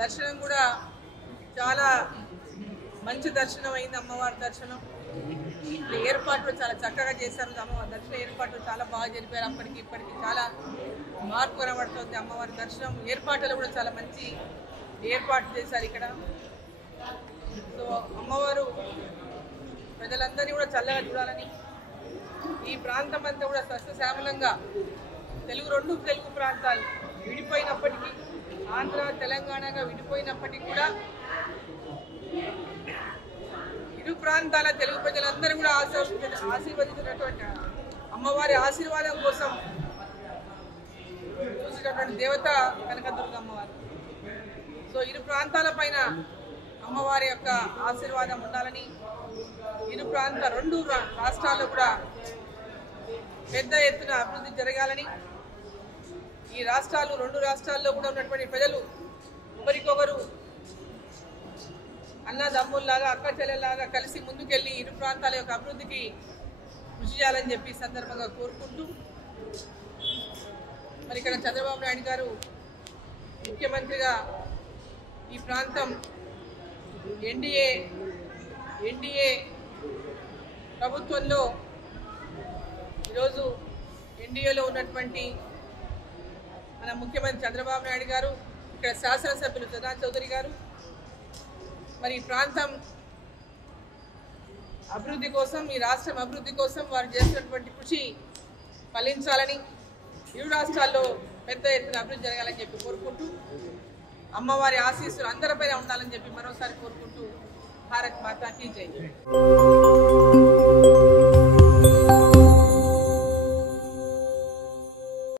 దర్శనం కూడా చాలా మంచి దర్శనం అయింది. అమ్మవారి దర్శనం ఏర్పాట్లు చాలా చక్కగా చేశారు. అమ్మవారి దర్శన ఏర్పాట్లు చాలా బాగా జరిపారు. అప్పటికి ఇప్పటికి చాలా మార్పు కనబడుతుంది. అమ్మవారి దర్శనం ఏర్పాట్లు కూడా చాలా మంచి ఏర్పాట్లు చేశారు ఇక్కడ. సో అమ్మవారు ప్రజలందరినీ కూడా చల్లగా చూడాలని, ఈ ప్రాంతం అంతా కూడా సస్యశ్యామలంగా రెండు తెలుగు ప్రాంతాలు విడిపోయినప్పటికీ, ఆంధ్ర తెలంగాణగా విడిపోయినప్పటికీ కూడా ఇరు ప్రాంతాల తెలుగు ప్రజలందరూ కూడా ఆశీర్వదించినటువంటి అమ్మవారి ఆశీర్వాదం కోసం చూసినటువంటి దేవత కనకదుర్గ అమ్మవారు. సో ఇరు ప్రాంతాల పైన అమ్మవారి యొక్క ఆశీర్వాదం ఉండాలని, రెండు రాష్ట్రాల్లో కూడా పెద్ద ఎత్తున అభివృద్ధి జరగాలని, ఈ రెండు రాష్ట్రాల్లో కూడా ఉన్నటువంటి ప్రజలు ఒకరికొకరు అన్నదమ్ముల్లాగా అక్క చెల్లెల్లాగా కలిసి ముందుకెళ్ళి ఇరు ప్రాంతాల యొక్క అభివృద్ధికి కృషి చేయాలని చెప్పి సందర్భంగా కోరుకుంటూ, మరి ఇక్కడ చంద్రబాబు నాయుడు గారు ముఖ్యమంత్రిగా ఈ ప్రాంతం ఎన్డీఏ ప్రభుత్వంలో ఈరోజు ఎన్డీఏలో ఉన్నటువంటి మన ముఖ్యమంత్రి చంద్రబాబు నాయుడు గారు, ఇక్కడ శాసనసభ్యులు ప్రధాన్ చౌదరి గారు, మరి ఈ ప్రాంతం అభివృద్ధి కోసం, ఈ రాష్ట్రం అభివృద్ధి కోసం వారు చేస్తున్నటువంటి కృషి ఫలించాలని, ఇరు రాష్ట్రాల్లో పెద్ద ఎత్తున అభివృద్ధి జరగాలని చెప్పి కోరుకుంటూ, అమ్మవారి ఆశీస్సులు అందరిపైన ఉండాలని చెప్పి మరోసారి కోరుకుంటూ భారత్ మాతా కీ జై.